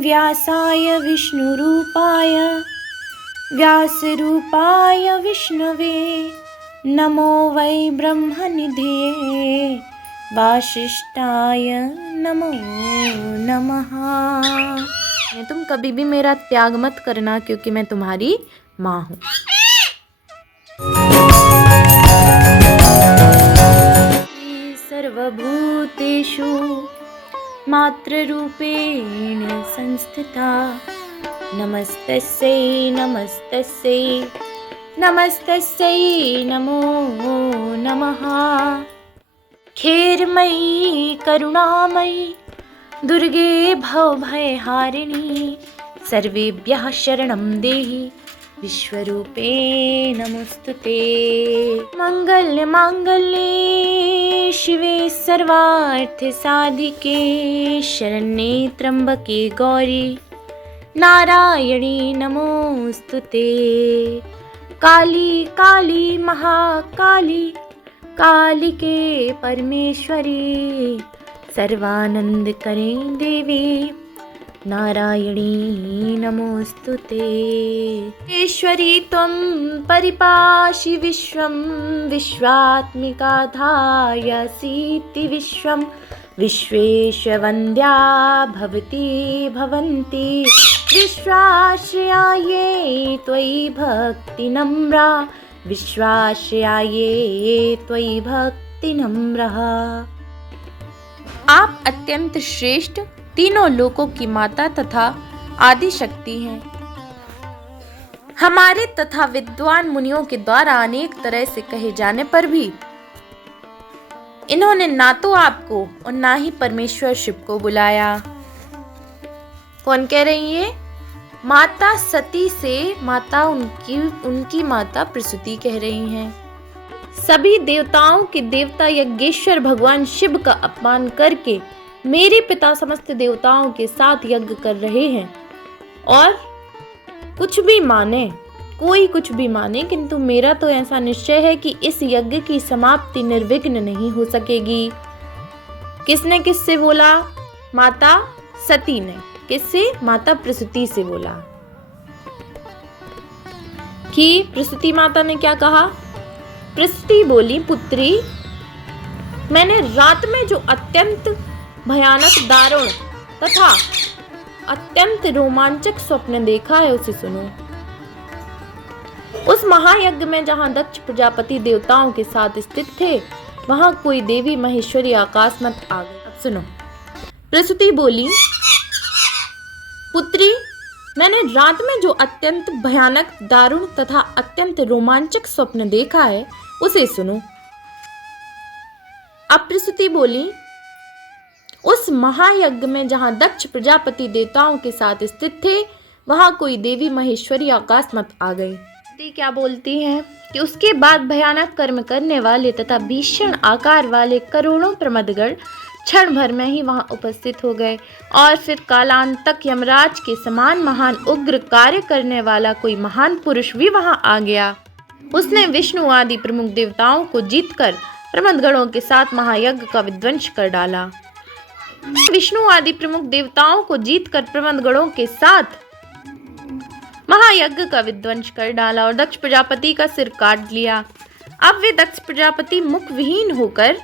व्यासाय विष्णुरूपाय व्यासरूपाय विष्णवे नमो वै ब्रह्मनिधये वासिष्ठाय नमो नमः। तुम कभी भी मेरा त्याग मत करना क्योंकि मैं तुम्हारी माँ हूँ। सर्वभूतेषु मातृरूपेण संस्थिता नमस्तस्यै नमस्तस्यै नमस्तस्यै नमो नमः। खेरमयी करुणामयी दुर्गे भवभयहारिणी सर्वेभ्यः शरणं देहि विश्वरूपे नमोस्तुते। मंगल्य मांगल्ये शिवे सर्वार्थ साधिके शरण्ये त्र्यंबके गौरी नारायणी नमोस्तुते। काली काली महाकाली कालिके परमेश्वरी सर्वानंद करें देवी नारायणी नमोस्तुते। ईश्वरी त्वं परिपाशि विश्वं विश्वात्मिका धायसीति विश्वं विश्वेशवन्द्या भवती भवन्ति विश्वाश्रयाये त्वयि भक्ति नम्रा विश्वाश्रयाये त्वयि भक्ति नम्रः। आप अत्यंत श्रेष्ठ तीनों लोकों की माता तथा आदि शक्ति हैं। हमारे तथा विद्वान मुनियों के द्वारा अनेक तरह से कहे जाने पर भी इन्होंने ना तो आपको और ना ही परमेश्वर शिव को बुलाया। कौन कह रही है? माता सती से माता उनकी माता प्रसूति कह रही हैं। सभी देवताओं के देवता यज्ञेश्वर भगवान शिव का अपमान करके मेरे पिता समस्त देवताओं के साथ यज्ञ कर रहे हैं और कुछ भी माने, कोई कुछ भी माने, किंतु मेरा तो ऐसा निश्चय है कि इस यज्ञ की समाप्ति निर्विघ्न नहीं हो सकेगी। किसने किससे बोला? माता सती ने। किससे? माता प्रसूति से बोला कि प्रसूति माता ने क्या कहा? प्रसूति बोली, पुत्री मैंने रात में जो अत्यंत भयानक दारुण तथा अत्यंत रोमांचक स्वप्न देखा है उसे सुनो। उस महायज्ञ में जहां दक्ष प्रजापति देवताओं के साथ स्थित थे वहां कोई देवी महेश्वरी आकाशमत आ गई। अब सुनो। प्रसूति बोली, पुत्री मैंने रात में जो अत्यंत भयानक दारुण तथा अत्यंत रोमांचक स्वप्न देखा है उसे सुनो। अब प्रसूति बोली, उस महायज्ञ में जहां दक्ष प्रजापति देवताओं के साथ स्थित थे वहां कोई देवी महेश्वरी आकाशमत आ गई। क्या बोलती हैं कि उसके बाद भयानक कर्म करने वाले तथा भीषण आकार वाले करोड़ों प्रमदगण क्षण भर में ही वहां उपस्थित हो गए और फिर कालांतक यमराज के समान महान उग्र कार्य करने वाला कोई महान पुरुष भी वहां आ गया। उसने विष्णु आदि प्रमुख देवताओं को जीतकर प्रमदगणों के साथ महायज्ञ का विध्वंस कर डाला। विष्णु आदि प्रमुख देवताओं को जीतकर प्रमदगणों के साथ महायज्ञ का विध्वंस कर डाला और दक्ष प्रजापति का सिर काट लिया। अब वे दक्ष प्रजापति मुख विहीन होकर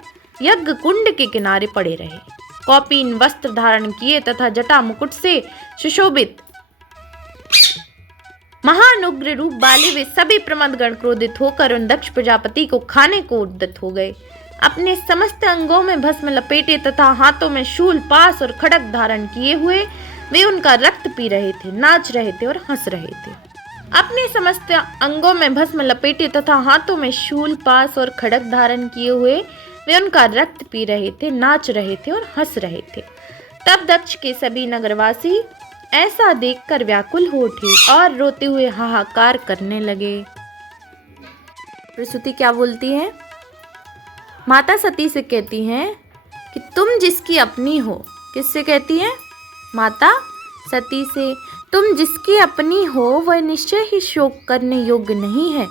यज्ञ कुंड के किनारे पड़े रहे। कौपीन वस्त्र धारण किए तथा जटा मुकुट से सुशोभित महान उग्र रूप वाले वे सभी प्रमदगण क्रोधित होकर उन दक्ष प्रजापति को खाने को उद्यत हो गए। अपने समस्त अंगों में भस्म लपेटे तथा हाथों में शूल पास और खड्ग धारण किए हुए वे उनका रक्त पी रहे थे, नाच रहे थे और हंस रहे थे। अपने समस्त अंगों में भस्म लपेटे तथा हाथों में शूल पास और खड्ग धारण किए हुए वे उनका रक्त पी रहे थे, नाच रहे थे और हंस रहे थे। तब दक्ष के सभी नगरवासी ऐसा देखकर व्याकुल हो उठे और रोते हुए हाहाकार करने लगे। प्रसूति क्या बोलती है? माता सती से कहती हैं कि तुम जिसकी अपनी हो। किससे कहती है? माता सती से। तुम जिसकी अपनी हो वह निश्चय ही शोक करने योग्य नहीं है,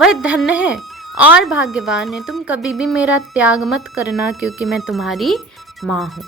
वह धन्य है और भाग्यवान है। तुम कभी भी मेरा त्याग मत करना क्योंकि मैं तुम्हारी माँ हूँ।